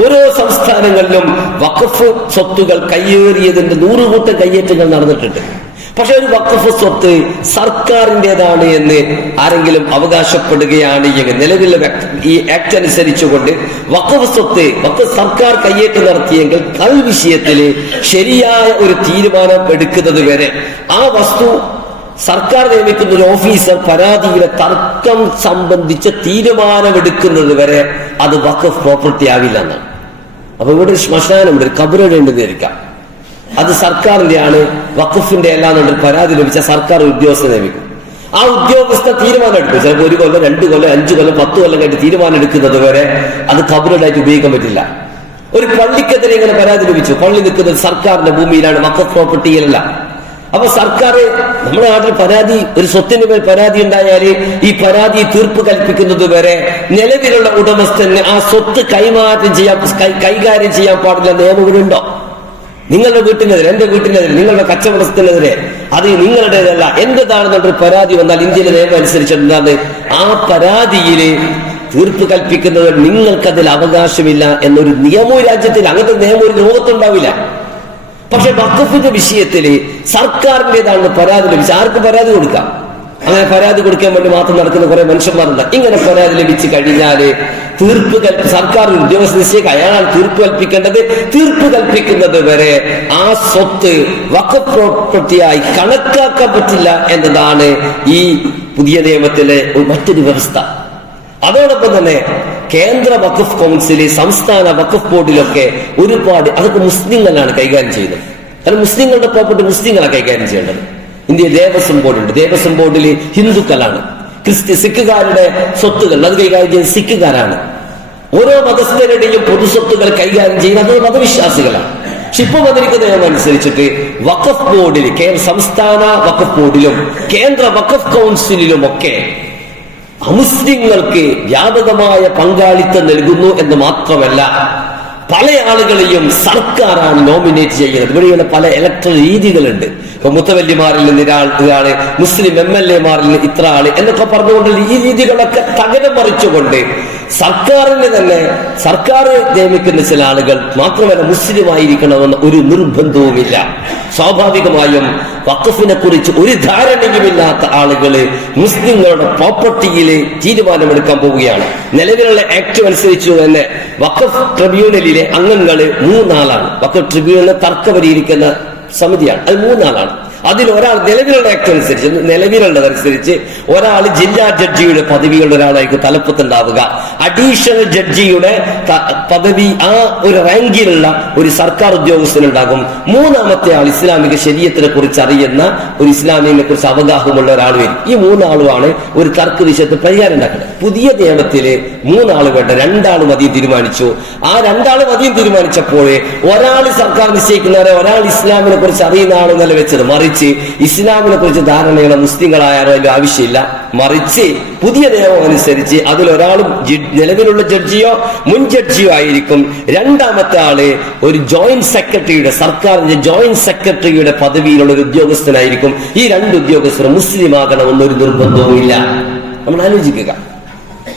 ഓരോ സംസ്ഥാനങ്ങളിലും വഖഫ് സ്വത്തുകൾ കയ്യേറിയതിന്റെ 100 കൂട്ടം കയ്യേറ്റങ്ങൾ നടന്നിട്ടുണ്ട്. പക്ഷെ ഒരു വഖഫ് സ്വത്ത് സർക്കാരിൻ്റെതാണ് എന്ന് ആരെങ്കിലും അവകാശപ്പെടുകയാണ് എങ്കിൽ, നിലവിലെ ഈ ആക്ട് അനുസരിച്ചുകൊണ്ട് വഖഫ് സർക്കാർ കയ്യേറ്റം നടത്തിയെങ്കിൽ വിഷയത്തിൽ ശരിയായ ഒരു തീരുമാനം എടുക്കുന്നത് വരെ ആ വസ്തു സർക്കാർ നിയമിക്കുന്ന ഒരു ഓഫീസർ പരാതിയുടെ തർക്കം സംബന്ധിച്ച തീരുമാനമെടുക്കുന്നത് വരെ അത് വഖഫ് പ്രോപ്പർട്ടി ആവില്ല എന്നാണ്. അപ്പൊ ഇവിടെ ഒരു ശ്മശാനമുണ്ട്, ഒരു കബറുണ്ടെന്ന് വിചാരിക്കാം, അത് സർക്കാരിന്റെയാണ്, വഖഫിന്റെ അല്ലാന്നുണ്ട് പരാതി ലഭിച്ച സർക്കാർ ഉദ്യോഗസ്ഥ നിയമിക്കും. ആ ഉദ്യോഗസ്ഥ തീരുമാനം എടുക്കും. ചിലപ്പോൾ 1 കൊല്ലം 2 കൊല്ലം 5 കൊല്ലം 10 കൊല്ലം കഴിഞ്ഞ് തീരുമാനം എടുക്കുന്നത് വരെ അത് കബറുണ്ടായിട്ട് ഉപയോഗിക്കാൻ പറ്റില്ല. ഒരു പള്ളിക്കെതിരെ ഇങ്ങനെ പരാതി ലഭിച്ചു, പള്ളി നിൽക്കുന്നത് സർക്കാരിന്റെ ഭൂമിയിലാണ്, വഖഫ് പ്രോപ്പർട്ടിയിലല്ല. അപ്പൊ സർക്കാർ, നമ്മുടെ നാട്ടിൽ ഒരു സ്വത്തിന് മേൽ പരാതി ഉണ്ടായാല് ഈ പരാതി തീർപ്പ് കൽപ്പിക്കുന്നത് വരെ നിലവിലുള്ള ഉടമസ്ഥന് ആ സ്വത്ത് കൈകാര്യം ചെയ്യാൻ പാടില്ല നിയമങ്ങളുണ്ടോ? നിങ്ങളുടെ വീട്ടിനെതിരെ, എന്റെ വീട്ടിനെതിരെ, നിങ്ങളുടെ കച്ചവടത്തിനെതിരെ, അത് നിങ്ങളുടേതല്ല എന്റേതാണെന്നൊരു പരാതി വന്നാൽ ഇന്ത്യയിലെ നിയമം അനുസരിച്ചിട്ടുണ്ടാകുന്നത് ആ പരാതിയില് തീർപ്പ് കൽപ്പിക്കുന്നത് നിങ്ങൾക്കതിൽ അവകാശമില്ല എന്നൊരു നിയമവും രാജ്യത്തിൽ, അങ്ങനത്തെ നിയമം ഒരു ലോകത്തുണ്ടാവില്ല. പക്ഷെ വഖഫിന്റെ വിഷയത്തില് സർക്കാരിൻ്റെതാണെന്ന് പരാതി ലഭിച്ച ആർക്ക് പരാതി കൊടുക്കാം? അങ്ങനെ പരാതി കൊടുക്കാൻ വേണ്ടി മാത്രം നടക്കുന്ന കുറെ മനുഷ്യന്മാരുണ്ട്. ഇങ്ങനെ പരാതി ലഭിച്ചു കഴിഞ്ഞാല് സർക്കാർ ഉദ്യോഗസ്ഥ അയാൾ തീർപ്പ് കൽപ്പിക്കേണ്ടത്, തീർപ്പ് കൽപ്പിക്കുന്നത് വരെ ആ സ്വത്ത് വഖഫ് പ്രോപ്പർട്ടിയായി കണക്കാക്കാൻ പറ്റില്ല എന്നതാണ് ഈ പുതിയ നിയമത്തിലെ മറ്റൊരു വ്യവസ്ഥ. അതോടൊപ്പം തന്നെ കേന്ദ്ര വഖഫ് കൗൺസിൽ, സംസ്ഥാന വഖഫ് ബോർഡിലൊക്കെ ഒരുപാട് അതൊക്കെ മുസ്ലിങ്ങളാണ് കൈകാര്യം ചെയ്യുന്നത്. കാരണം മുസ്ലിങ്ങളുടെ പ്രോപ്പർട്ടി മുസ്ലിങ്ങളാണ് കൈകാര്യം ചെയ്യേണ്ടത്. ഇന്ത്യയിൽ ദേവസ്വം ബോർഡുണ്ട്, ദേവസ്വം ബോർഡിൽ ഹിന്ദുക്കളാണ്. സിഖുകാരുടെ സ്വത്തുകൾ അത് കൈകാര്യം ചെയ്യുന്നത് സിഖുകാരാണ്. ഓരോ മതസ്ഥരുടെയും പൊതുസ്വത്തുകൾ കൈകാര്യം ചെയ്യുന്നത് മതവിശ്വാസികളാണ്. പക്ഷെ ഇപ്പൊ വന്നിരിക്കുന്ന നിയമം അനുസരിച്ചിട്ട് വഖഫ് ബോർഡിൽ, സംസ്ഥാന വഖഫ് ബോർഡിലും കേന്ദ്ര വഖഫ് കൗൺസിലിലുമൊക്കെ അമുസ്ലിങ്ങൾക്ക് വ്യാപകമായ പങ്കാളിത്തം നൽകുന്നു എന്ന് മാത്രമല്ല, പല ആളുകളെയും സർക്കാരാണ് നോമിനേറ്റ് ചെയ്യുന്നത്. ഇവിടെയുള്ള പല ഇലക്ട്രൽ രീതികളുണ്ട്. ഇപ്പൊ മുത്തവല്ലിമാരിൽ നിന്ന് ഒരാള്, മുസ്ലിം MLA-മാരിൽ നിന്ന് ഇത്ര ആള് എന്നൊക്കെ പറഞ്ഞുകൊണ്ട് ഈ രീതികളൊക്കെ തകരം മറിച്ചുകൊണ്ട് സർക്കാരിന് തന്നെ, സർക്കാർ നിയമിക്കുന്ന ചില ആളുകൾ മാത്രമല്ല മുസ്ലിം ആയിരിക്കണമെന്ന ഒരു നിർബന്ധവുമില്ല. സ്വാഭാവികമായും വഖഫിനെ കുറിച്ച് ഒരു ധാരണയുമില്ലാത്ത ആളുകള് മുസ്ലിങ്ങളുടെ പ്രോപ്പർട്ടിയിൽ തീരുമാനമെടുക്കാൻ പോവുകയാണ്. നിലവിലുള്ള ആക്ട് അനുസരിച്ച് തന്നെ വഖഫ് ട്രിബ്യൂണലിലെ അംഗങ്ങള് 3 ആളാണ്. വഖഫ് ട്രിബ്യൂണലിൽ തർക്കം പരിഹരിക്കുന്ന സമിതിയാണ്, അത് 3 ആളാണ്. അതിൽ ഒരാൾ നിലവിലുള്ള ആക്ട് അനുസരിച്ച്, നിലവിലുള്ളതനുസരിച്ച് ഒരാൾ ജില്ലാ ജഡ്ജിയുടെ പദവിയുള്ള ഒരാളായിരിക്കും തലപ്പത്തുണ്ടാവുക. അഡീഷണൽ ജഡ്ജിയുടെ പദവി ആ ഒരു റാങ്കിലുള്ള ഒരു സർക്കാർ ഉദ്യോഗസ്ഥനുണ്ടാകും. 3ാമത്തെ ആൾ ഇസ്ലാമിക ശരീഅത്തിനെ കുറിച്ച് അറിയുന്ന ഒരു ഇസ്ലാമിനെ കുറിച്ച് അവഗാഹമുള്ള ഒരാൾ വരും. ഈ 3 ആളുമാണ് ഒരു തർക്ക വിഷയത്തിൽ പരിഹാരം ഉണ്ടാക്കുന്നത്. പുതിയ നിയമത്തില് 3 ആൾ വേണ്ട, 2 ആൾ മതിയും തീരുമാനിച്ചു. ആ 2 ആൾ മതിയും തീരുമാനിച്ചപ്പോൾ ഒരാൾ സർക്കാർ നിശ്ചയിക്കുന്നവരെ ഒരാൾ ഇസ്ലാമിനെ കുറിച്ച് അറിയുന്ന ആളെന്നല്ല വെച്ചത്. മറിച്ച് ഇസ്ലാമിനെ കുറിച്ച് ധാരണയുള്ള മുസ്ലിങ്ങളായാലും അതിന്റെ ആവശ്യമില്ല. മറിച്ച് പുതിയ നിയമം അനുസരിച്ച് അതിലൊരാളും നിലവിലുള്ള ജഡ്ജിയോ മുൻ ജഡ്ജിയോ ആയിരിക്കും. 2ാമത്തെ ആള് ഒരു ജോയിന്റ് സെക്രട്ടറിയുടെ, സർക്കാരിന്റെ ജോയിന്റ് സെക്രട്ടറിയുടെ പദവിയിലുള്ള ഒരു ഉദ്യോഗസ്ഥനായിരിക്കും. ഈ 2 ഉദ്യോഗസ്ഥർ മുസ്ലിം ആകണമെന്നൊരു നിർബന്ധവുമില്ല. നമ്മൾ ആലോചിക്കുക,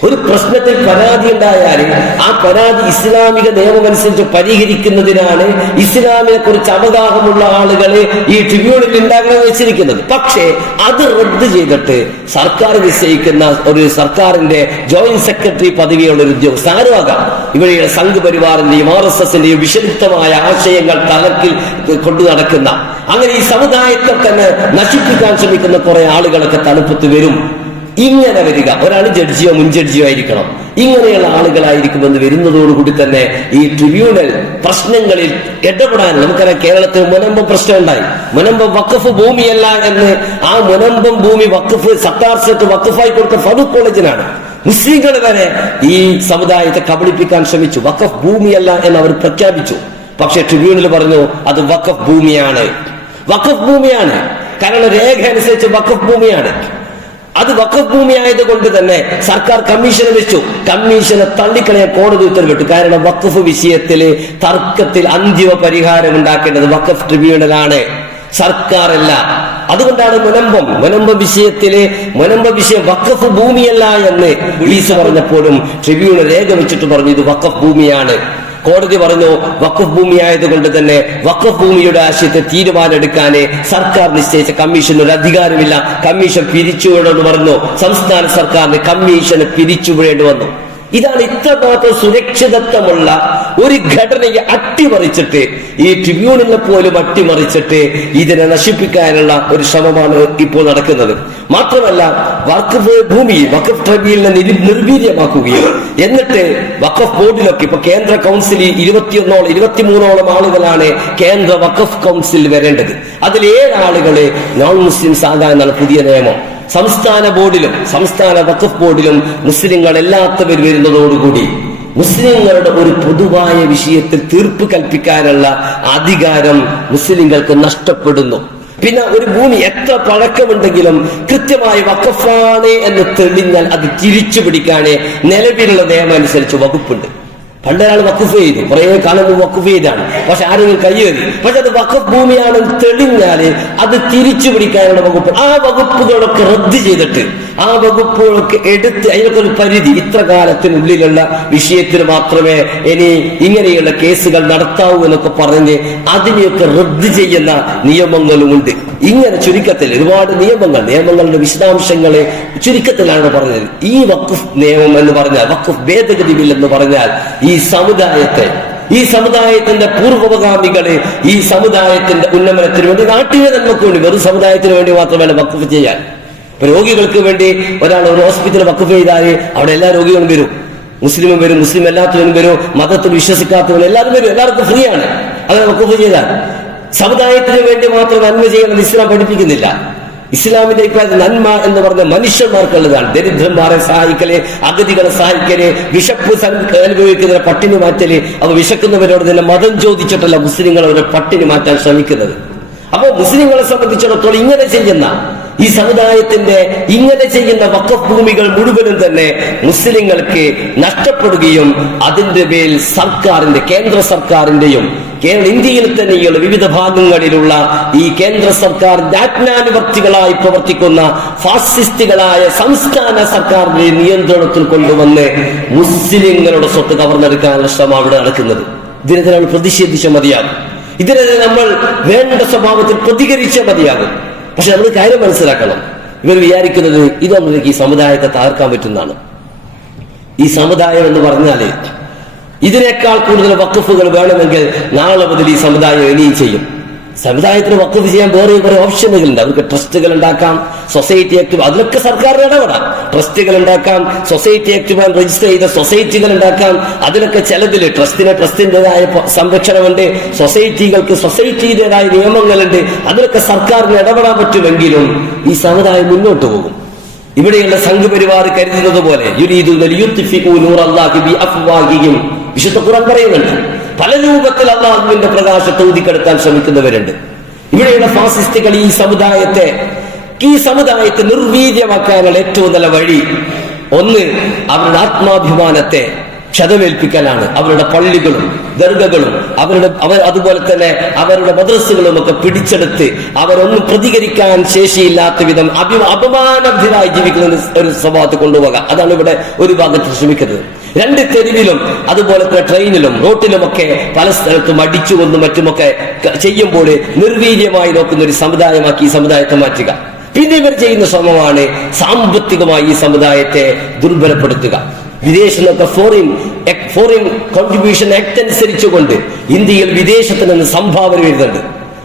ഒരു പ്രശ്നത്തിൽ പരാതി ഉണ്ടായാൽ ആ പരാതി ഇസ്ലാമിക നിയമമനുസരിച്ച് പരിഹരിക്കുന്നതിനാണ് ഇസ്ലാമിനെ കുറിച്ച് അവഗാഹമുള്ള ആളുകളെ ഈ ട്രിബ്യൂണലിൽ ഉണ്ടാകണമെന്ന് വെച്ചിരിക്കുന്നത്. പക്ഷേ അത് റദ്ദ് ചെയ്തിട്ട് സർക്കാർ നിശ്ചയിക്കുന്ന ഒരു സർക്കാരിന്റെ ജോയിന്റ് സെക്രട്ടറി പദവിയുള്ള ഒരു ഉദ്യോഗസ്ഥ ആരുമാകാം. ഇവരുടെ സംഘപരിവാറിന്റെയും RSSന്റെയും വിഷലിപ്തമായ ആശയങ്ങൾ തലക്കിൽ കൊണ്ടു നടക്കുന്ന, അങ്ങനെ ഈ സമുദായത്തെ തന്നെ നശിപ്പിക്കാൻ ശ്രമിക്കുന്ന കുറെ ആളുകളൊക്കെ തലപ്പത്ത് വരും. ഇങ്ങനെ വരിക, ഒരാൾ ജഡ്ജിയോ മുൻ ജഡ്ജിയോ ആയിരിക്കണം. ഇങ്ങനെയുള്ള ആളുകളായിരിക്കുമെന്ന് വരുന്നതോടുകൂടി തന്നെ ഈ ട്രിബ്യൂണൽ പ്രശ്നങ്ങളിൽ ഇടപെടാൻ, നമുക്കറിയാം കേരളത്തിൽ മുനമ്പം പ്രശ്നം ഉണ്ടായി. മുനമ്പം വഖഫ് ഭൂമിയല്ല എന്ന്, ആ മുനമ്പം ഭൂമി വഖഫ് സർക്കാർ സെറ്റ് വഖഫായി കൊടുത്ത ഫറൂഖ് കോളേജിനാണ്. മുസ്ലിങ്ങൾ വരെ ഈ സമുദായത്തെ കബളിപ്പിക്കാൻ ശ്രമിച്ചു. വഖഫ് ഭൂമിയല്ല എന്ന് അവർ പ്രഖ്യാപിച്ചു. പക്ഷെ ട്രിബ്യൂണൽ പറഞ്ഞു അത് വഖഫ് ഭൂമിയാണ്. വഖഫ് ഭൂമിയാണ്, കാരണം രേഖ അനുസരിച്ച് വഖഫ് ഭൂമിയാണ്. അത് വഖഫ് ഭൂമി ആയതുകൊണ്ട് തന്നെ സർക്കാർ കമ്മീഷനെ വെച്ചു. കമ്മീഷനെ തള്ളിക്കളയാൻ കോടതി ഉത്തരവിട്ടു. കാരണം വഖഫ് വിഷയത്തില് തർക്കത്തിൽ അന്തിമ പരിഹാരം ഉണ്ടാക്കേണ്ടത് വഖഫ് ട്രിബ്യൂണലാണ്, സർക്കാരല്ല. അതുകൊണ്ടാണ് മുനമ്പം വിഷയം വഖഫ് ഭൂമിയല്ല എന്ന് പോലീസ് പറഞ്ഞപ്പോഴും ട്രിബ്യൂണൽ രേഖ വെച്ചിട്ട് പറഞ്ഞു ഇത് വഖഫ് ഭൂമിയാണ്. കോടതി പറഞ്ഞു വഖഫ് ഭൂമി ആയതുകൊണ്ട് തന്നെ വഖഫ് ഭൂമിയുടെ ആശയത്തെ തീരുമാനമെടുക്കാനേ സർക്കാർ നിശ്ചയിച്ച കമ്മീഷന് ഒരു അധികാരമില്ല, കമ്മീഷൻ പിരിച്ചുവിടണമെന്ന് പറഞ്ഞു. സംസ്ഥാന സർക്കാരിന് കമ്മീഷന് പിരിച്ചുവിടേണ്ടി വന്നു. ഇതാണ് ഇത്രമാത്രം സുരക്ഷിതത്വമുള്ള ഒരു ഘടനയെ അട്ടിമറിച്ചിട്ട്, ഈ ട്രിബ്യൂണലിനെ പോലും അട്ടിമറിച്ചിട്ട് ഇതിനെ നശിപ്പിക്കാനുള്ള ഒരു ശ്രമമാണ് ഇപ്പോൾ നടക്കുന്നത്. മാത്രമല്ല വഖഫ് ഭൂമി വഖഫ് ട്രിബ്യൂണലിനെ നിർവീര്യമാക്കുകയും എന്നിട്ട് വഖഫ് ബോർഡിലൊക്കെ ഇപ്പൊ കേന്ദ്ര കൗൺസിൽ 23ഓളം ആളുകളാണ് കേന്ദ്ര വഖഫ് കൗൺസിൽ വരേണ്ടത്. അതിൽ 7 ആളുകളെ നോൺ മുസ്ലിംസ് ആകാനാണ് പുതിയ നിയമം. സംസ്ഥാന വഖഫ് ബോർഡിലും മുസ്ലിങ്ങൾ എല്ലാത്തവർ വരുന്നതോടുകൂടി മുസ്ലിങ്ങളുടെ ഒരു പൊതുവായ വിഷയത്തിൽ തീർപ്പ് കൽപ്പിക്കാനുള്ള അധികാരം മുസ്ലിങ്ങൾക്ക് നഷ്ടപ്പെടുന്നു. പിന്നെ ഒരു ഭൂമി എത്ര പഴക്കമുണ്ടെങ്കിലും കൃത്യമായി വഖഫാണ് എന്ന് തെളിഞ്ഞാൽ അത് തിരിച്ചു പിടിക്കാനേ നിലവിലുള്ള നിയമം അനുസരിച്ച് വകുപ്പുണ്ട്. പണ്ടൊരാൾ വഖഫ് ചെയ്തു, കുറെ കാലം വഖഫ് ചെയ്താണ്, പക്ഷെ ആരെങ്കിലും കയ്യേറി. പക്ഷെ അത് വഖഫ് ഭൂമിയാണെന്ന് തെളിഞ്ഞാല് അത് തിരിച്ചു പിടിക്കാനുള്ള വകുപ്പ്, ആ വകുപ്പുകളൊക്കെ റദ്ദ് ചെയ്തിട്ട് ആ വകുപ്പുകളൊക്കെ എടുത്ത് അതിനൊക്കെ ഒരു പരിധി, ഇത്ര കാലത്തിനുള്ളിലുള്ള വിഷയത്തിന് മാത്രമേ ഇനി ഇങ്ങനെയുള്ള കേസുകൾ നടത്താവൂ എന്നൊക്കെ പറഞ്ഞ് അതിനെയൊക്കെ റദ്ദ് ചെയ്യുന്ന നിയമങ്ങളുമുണ്ട്. ഇങ്ങനെ ചുരുക്കത്തിൽ ഒരുപാട് നിയമങ്ങളുടെ വിശദാംശങ്ങളെ ചുരുക്കത്തിലാണ് പറഞ്ഞത്. ഈ വഖഫ് നിയമം എന്ന് പറഞ്ഞാൽ, വഖഫ് ഭേദഗതി ബിൽ എന്ന് പറഞ്ഞാൽ ഈ സമുദായത്തിന്റെ പൂർവ്വപഗാമികളെ ഈ സമുദായത്തിന്റെ ഉന്നമനത്തിന് വേണ്ടി, നാട്ടിലെ നന്മക്ക് വേണ്ടി, വെറും സമുദായത്തിന് വേണ്ടി മാത്രമല്ല വഖഫ് ചെയ്യാൻ. ഇപ്പൊ രോഗികൾക്ക് വേണ്ടി ഒരാൾ ഒരു ഹോസ്പിറ്റൽ വഖഫ് ചെയ്താൽ അവിടെ എല്ലാ രോഗികളും വരും, മുസ്ലിമും വരും, മുസ്ലിം അല്ലാത്തവരും വരും, മതത്തിൽ വിശ്വസിക്കാത്തവരും എല്ലാവരും വരും, എല്ലാവർക്കും ഫ്രീ ആണ്. അങ്ങനെ വഖഫ് ചെയ്താൽ സമുദായത്തിന് വേണ്ടി മാത്രം നന്മ ചെയ്യണമെന്ന് ഇസ്ലാം പഠിപ്പിക്കുന്നില്ല. ഇസ്ലാമിന്റെ ഇക്കാര്യം നന്മ എന്ന് പറഞ്ഞ മനുഷ്യന്മാർക്കുള്ളതാണ്. ദരിദ്രന്മാരെ സഹായിക്കല്, അഗതികളെ സഹായിക്കല്, വിശപ്പ് അനുഭവിക്കുന്നവരെ പട്ടിണി മാറ്റല്. അപ്പൊ വിശക്കുന്നവരോട് തന്നെ മതം ചോദിച്ചിട്ടല്ല മുസ്ലിങ്ങൾ അവരെ പട്ടിണി മാറ്റാൻ ശ്രമിക്കുന്നത്. അപ്പൊ മുസ്ലിങ്ങളെ സംബന്ധിച്ചിടത്തോളം ഇങ്ങനെ ചെയ്യുന്ന ഈ സമുദായത്തിന്റെ ഇങ്ങനെ ചെയ്യുന്ന വഖഫ് ഭൂമികൾ മുഴുവനും തന്നെ മുസ്ലിങ്ങൾക്ക് നഷ്ടപ്പെടുകയും അതിന്റെ മേൽ കേന്ദ്ര സർക്കാരിന്റെയും ഇന്ത്യയിൽ തന്നെയുള്ള വിവിധ ഭാഗങ്ങളിലുള്ള ഈ കേന്ദ്ര സർക്കാരിന്റെ ആജ്ഞാനുവർത്തികളായി പ്രവർത്തിക്കുന്ന ഫാസിസ്റ്റുകളായ സംസ്ഥാന സർക്കാരിന്റെ നിയന്ത്രണത്തിൽ കൊണ്ടുവന്ന് മുസ്ലിങ്ങളുടെ സ്വത്ത് കവർന്നെടുക്കാനുള്ള ശ്രമം അവിടെ നടക്കുന്നത്. ഇതിനെതിരാണ് പ്രതിഷേധിച്ച മതിയാകും. ഇതിനെതിരെ നമ്മൾ വേണ്ട സ്വഭാവത്തിൽ പ്രതികരിച്ചേ മതിയാകും. പക്ഷെ നമ്മൾ കാര്യം മനസ്സിലാക്കണം, ഇവർ വിചാരിക്കുന്നത് ഇത് നമ്മൾക്ക് ഈ സമുദായത്തെ തകർക്കാൻ പറ്റുന്നതാണ്. ഈ സമുദായം എന്ന് പറഞ്ഞാല് ഇതിനേക്കാൾ കൂടുതൽ വഖഫുകൾ വേണമെങ്കിൽ നാളെ മുതൽ ഈ സമുദായം ഇനിയും ചെയ്യും. സമുദായത്തിന് വഖഫ് ചെയ്യാൻ വേറെ കുറെ ഓപ്ഷനുകളുണ്ട്. അവർക്ക് ട്രസ്റ്റുകൾ ഉണ്ടാക്കാം, സൊസൈറ്റി ആക്ട്, അതിലൊക്കെ സർക്കാരിന് ഇടപെടാം. ട്രസ്റ്റുകൾ ഉണ്ടാക്കാം, സൊസൈറ്റി ആക്ട് രജിസ്റ്റർ ചെയ്ത സൊസൈറ്റികൾ ഉണ്ടാക്കാം. അതിലൊക്കെ ചിലതിൽ ട്രസ്റ്റിന്റേതായ സംരക്ഷണമുണ്ട്, സൊസൈറ്റികൾക്ക് സൊസൈറ്റിയുടേതായ നിയമങ്ങളുണ്ട്. അതിലൊക്കെ സർക്കാരിന് ഇടപെടാൻ പറ്റുമെങ്കിലും ഈ സമുദായം മുന്നോട്ട് പോകും. ഇവിടെയുള്ള സംഘപരിവാർ കരുതുന്നത് പോലെ വിശുദ്ധ ഖുർആൻ പറയുന്നുണ്ട്, പല രൂപത്തിൽ അല്ലാഹുവിന്റെ പ്രകാശത്തെ ഊതിക്കെടുത്താൻ ശ്രമിക്കുന്നവരുണ്ട്. ഇവിടെയുള്ള ഫാസിസ്റ്റുകൾ ഈ സമുദായത്തെ നിർവീര്യമാക്കാനുള്ള ഏറ്റവും നല്ല വഴി ഒന്ന് അവരുടെ ആത്മാഭിമാനത്തെ ക്ഷതമേൽപ്പിക്കലാണ്. അവരുടെ പള്ളികളും ദർഗകളും അതുപോലെ തന്നെ അവരുടെ മദ്രസകളും ഒക്കെ പിടിച്ചെടുത്ത് അവരൊന്നും പ്രതികരിക്കാൻ ശേഷിയില്ലാത്ത വിധം അപമാനഭരിതരായി ജീവിക്കുന്ന ഒരു സ്വഭാവത്തെ കൊണ്ടുപോകുക. അതാണ് ഇവിടെ ഒരു ഭാഗത്ത് ശ്രമിക്കുന്നത്. രണ്ട് തെരുവിലും അതുപോലെ തന്നെ ട്രെയിനിലും റോട്ടിലുമൊക്കെ പല സ്ഥലത്തും അടിച്ചുകൊണ്ടും മറ്റുമൊക്കെ ചെയ്യുമ്പോൾ നിർവീര്യമായി നോക്കുന്ന ഒരു സമുദായമാക്കി ഈ സമുദായത്തെ മാറ്റുക. പിന്നെ ഇവർ ചെയ്യുന്ന ശ്രമമാണ് സാമ്പത്തികമായി ഈ സമുദായത്തെ ദുർബലപ്പെടുത്തുക. വിദേശത്ത് നിന്നൊക്കെ ഫോറിൻ കോൺട്രിബ്യൂഷൻ ആക്ട് അനുസരിച്ചുകൊണ്ട് ഇന്ത്യയിൽ വിദേശത്ത് നിന്ന് സംഭാവന വരുന്നുണ്ട്.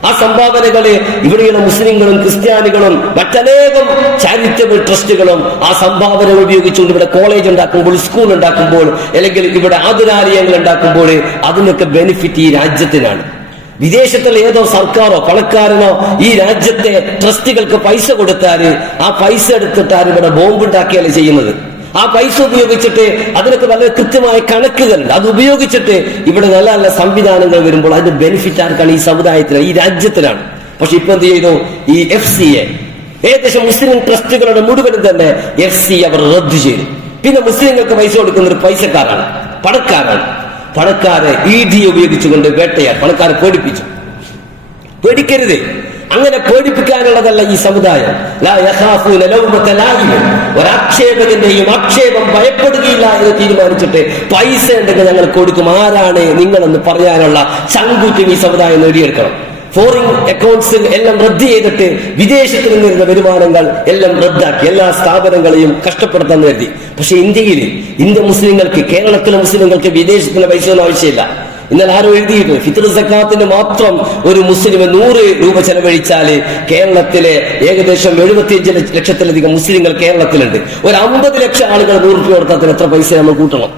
ആ സംഭാവനകള് ഇവിടെയുള്ള മുസ്ലിങ്ങളും ക്രിസ്ത്യാനികളും മറ്റനേകം ചാരിറ്റബിൾ ട്രസ്റ്റുകളും ആ സംഭാവന ഉപയോഗിച്ചുകൊണ്ട് ഇവിടെ കോളേജ് ഉണ്ടാക്കുമ്പോൾ, സ്കൂൾ ഉണ്ടാക്കുമ്പോൾ, അല്ലെങ്കിൽ ഇവിടെ ആതുരാലയങ്ങൾ ഉണ്ടാക്കുമ്പോൾ അതിനൊക്കെ ബെനിഫിറ്റ് ഈ രാജ്യത്തിനാണ്. വിദേശത്തുള്ള ഏതോ സർക്കാരോ പണക്കാരനോ ഈ രാജ്യത്തെ ട്രസ്റ്റുകൾക്ക് പൈസ കൊടുത്താല് ആ പൈസ എടുത്തിട്ടാണ് ഇവിടെ ബോംബുണ്ടാക്കിയല്ലേ ചെയ്യുന്നത്. ആ പൈസ ഉപയോഗിച്ചിട്ട് അതിനൊക്കെ വളരെ കൃത്യമായ കണക്കുകളുണ്ട്. അത് ഉപയോഗിച്ചിട്ട് ഇവിടെ നല്ല നല്ല സംവിധാനങ്ങൾ വരുമ്പോൾ അതിന്റെ ബെനിഫിറ്റ് ആർക്കാണ്? ഈ സമുദായത്തിലാണ്, ഈ രാജ്യത്തിലാണ്. പക്ഷെ ഇപ്പൊ എന്ത് ചെയ്തു? ഈ FCA ഏകദേശം മുസ്ലിം ട്രസ്റ്റുകളുടെ മുഴുവനും തന്നെ FCA അവർ റദ്ദു ചെയ്തു. പിന്നെ മുസ്ലിങ്ങൾക്ക് പൈസ കൊടുക്കുന്ന ഒരു പൈസക്കാരാണ്, പണക്കാരെ ED ഉപയോഗിച്ചുകൊണ്ട് പണക്കാരെ പേടിക്കരുത്. അങ്ങനെ പേടിപ്പിക്കാനുള്ളതല്ല ഈ സമുദായം. ഒരാക്ഷേപകന്റെയും ആക്ഷേപം ഭയപ്പെടുകയില്ല എന്ന് തീരുമാനിച്ചിട്ട് പൈസ ഉണ്ടെങ്കിൽ ഞങ്ങൾ കൊടുക്കും, ആരാണ് നിങ്ങളെന്ന് പറയാനുള്ള ചങ്കൂറ്റം ഈ സമുദായം നേടിയെടുക്കണം. ഫോറിൻ അക്കൗണ്ട്സ് എല്ലാം റദ്ദ് ചെയ്തിട്ട് വിദേശത്ത് നിന്നിരുന്ന വരുമാനങ്ങൾ എല്ലാം റദ്ദാക്കി എല്ലാ സ്ഥാപനങ്ങളെയും കഷ്ടപ്പെടുത്താൻ കരുതി. പക്ഷെ ഇന്ത്യ മുസ്ലിങ്ങൾക്ക്, കേരളത്തിലെ മുസ്ലിങ്ങൾക്ക് വിദേശത്തിന്റെ പൈസയൊന്നും ആവശ്യമില്ല. ഇന്നലെ ആരോ എഴുതിയിട്ട് ഫിത്ർ സക്കാത്തിന് മാത്രം ഒരു മുസ്ലിം 100 രൂപ ചെലവഴിച്ചാല് കേരളത്തിലെ ഏകദേശം 75 ലക്ഷത്തിലധികം മുസ്ലിങ്ങൾ കേരളത്തിലുണ്ട്. ഒരു 50 ലക്ഷം ആളുകൾ 100 രൂപ കൊടുത്താൽ എത്ര പൈസ നമ്മൾ കൂട്ടണം?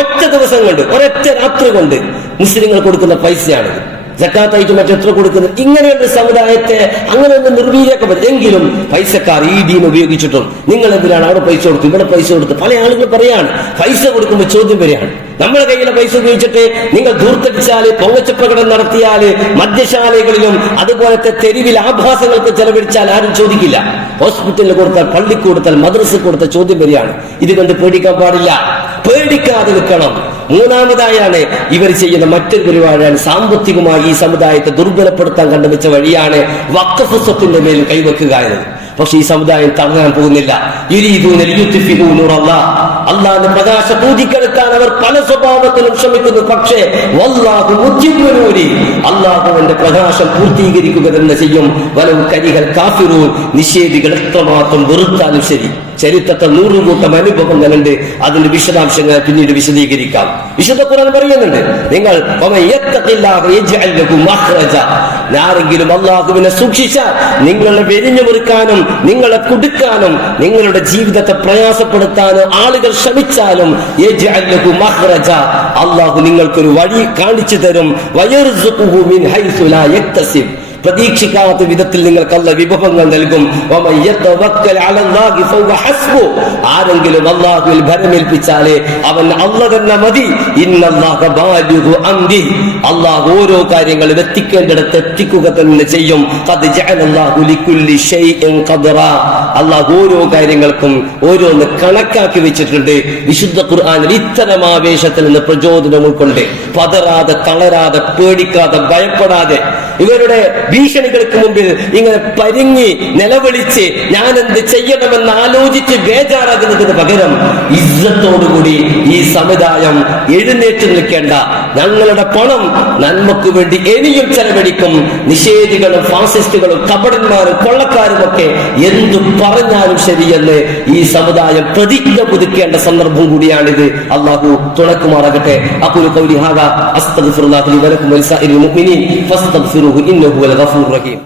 ഒറ്റ ദിവസം കൊണ്ട്, ഒരൊറ്റ രാത്രി കൊണ്ട് മുസ്ലിങ്ങൾ കൊടുക്കുന്ന പൈസയാണിത്. സക്കാത്തായിട്ട് മറ്റെത്ര കൊടുക്കുന്നത്? ഇങ്ങനെയുള്ള സമുദായത്തെ അങ്ങനെ ഒന്ന് നിർവീര്യക്കപ്പെടും. എങ്കിലും പൈസക്കാർ ED ഉപയോഗിച്ചിട്ടും നിങ്ങൾ എന്തിനാണ് അവിടെ പൈസ കൊടുത്തു, ഇവിടെ പൈസ കൊടുത്തു? പല ആളുകൾ പറയാണ്, പൈസ കൊടുക്കുമ്പോൾ ചോദ്യം വരികയാണ്, നമ്മളെ കയ്യിലെ പൈസ ഉപയോഗിച്ചിട്ട് നിങ്ങൾ ധൂർത്തടിച്ചാല്, പൊങ്ങച്ചപ്രകടനം നടത്തിയാല്, മദ്യശാലകളിലും അതുപോലത്തെ തെരുവിൽ ആഭാസങ്ങൾക്ക് ചെലവഴിച്ചാൽ ആരും ചോദിക്കില്ല. ഹോസ്പിറ്റലിൽ കൊടുത്താൽ, പള്ളിക്ക് കൊടുത്താൽ, മദ്രസ കൊടുത്താൽ ചോദ്യം വരികയാണ്. ഇത് കണ്ട് പേടിക്കാൻ പാടില്ല, പേടിക്കാതെ നിൽക്കണം. മൂന്നാമതായാണ് ഇവർ ചെയ്യുന്ന മറ്റൊരു പരിപാടിയാണ് സാമ്പത്തികമായി ഈ സമുദായത്തെ ദുർബലപ്പെടുത്താൻ കണ്ടുവച്ച വഴിയാണ് വഖഫ് സ്വത്തിന്റെ മേൽ കൈവെക്കുക എന്നത്. പക്ഷെ ഈ സമുദായം തടയാൻ പോകുന്നില്ല. അള്ളാന്റെ പ്രകാശം പൂജിക്കെടുക്കാൻ അവർ പല സ്വഭാവത്തിലും ശ്രമിക്കുന്നു. പക്ഷേ അള്ളാഹുവിന്റെ പ്രകാശം പൂർത്തീകരിക്കുക തന്നെ ചെയ്യും. വലം കരിഹൽ കാഫിറൂൻ, നിഷേധികൾ എത്രമാത്രം വെറുത്താലും ശരി. ചരിത്രത്തെ 100 കൂട്ടം അനുഭവങ്ങളുണ്ട്. അതിന്റെ വിശദാംശങ്ങൾ പിന്നീട് വിശദീകരിക്കാം. വിശുദ്ധ ഖുർആൻ പറയുന്നുണ്ട്, നിങ്ങൾ ആരെങ്കിലും അള്ളാഹുവിനെ സൂക്ഷിച്ചാൽ നിങ്ങളെ വെരിഞ്ഞു മുറുക്കാനും നിങ്ങളെ കുടുക്കാനും നിങ്ങളുടെ ജീവിതത്തെ പ്രയാസപ്പെടുത്താനും ആളുകൾ ശ്രമിച്ചാലും അള്ളാഹു നിങ്ങൾക്കൊരു വഴി കാണിച്ചു തരും. പ്രതീക്ഷിക്കാത്ത വിധത്തിൽ നിങ്ങൾക്ക് അല്ലാഹു വിഭവങ്ങൾ നൽകും. ആരെങ്കിലും അല്ലാഹുവിൽ ഭരമേൽപ്പിച്ചാലേ അവൻ അല്ലാഹു തന്നെ മതി. അല്ലാഹു ഓരോ കാര്യങ്ങളും എത്തിക്കേണ്ടിടത്ത് എത്തിക്കുക തന്നെ ചെയ്യും. അല്ലാഹു ഓരോ കാര്യങ്ങൾക്കും ഓരോന്ന് കണക്കാക്കി വെച്ചിട്ടുണ്ട്. വിശുദ്ധ ഖുർആനിൽ ഇത്തരം ആവേശത്തിൽ നിന്ന് പ്രചോദനം ഉൾക്കൊണ്ട് പതറാതെ, തളരാതെ, പേടിക്കാതെ, ഭയപ്പെടാതെ ഇവരുടെ ഭീഷണികൾക്ക് മുമ്പിൽ ഇങ്ങനെ പരിങ്ങി നിലവിളിച്ച് ഞാൻ എന്ത് ചെയ്യണമെന്ന് ആലോചിച്ച് ബേജാറാകുന്നതിന് പകരം ഇസ്സത്തോടുകൂടി ഈ സമുദായം എഴുന്നേറ്റ് നിൽക്കേണ്ട, ഞങ്ങളുടെ പണം നന്മക്ക് വേണ്ടി ഇനിയും ചെലവഴിക്കും, നിഷേധികളും ഫാസിസ്റ്റുകളും കപടന്മാരും കൊള്ളക്കാരും ഒക്കെ എന്തു പറഞ്ഞാലും ശരിയെന്ന് ഈ സമുദായം പ്രതിജ്ഞ പുതുക്കേണ്ട സന്ദർഭം കൂടിയാണിത്. അല്ലാഹു തുണക്കുമാറാകട്ടെ. അഖൂലു ഖൗലി ഹാദാ അസ്തഗ്ഫിറുല്ലാഹ ലി വലക്കും വലിസാഇരിൽ മുഅ്മിനീൻ ഫസ്തഗ്ഫിറുഹു ഇന്നഹു ഹുവൽ ഗഫൂറുർ റഹീം.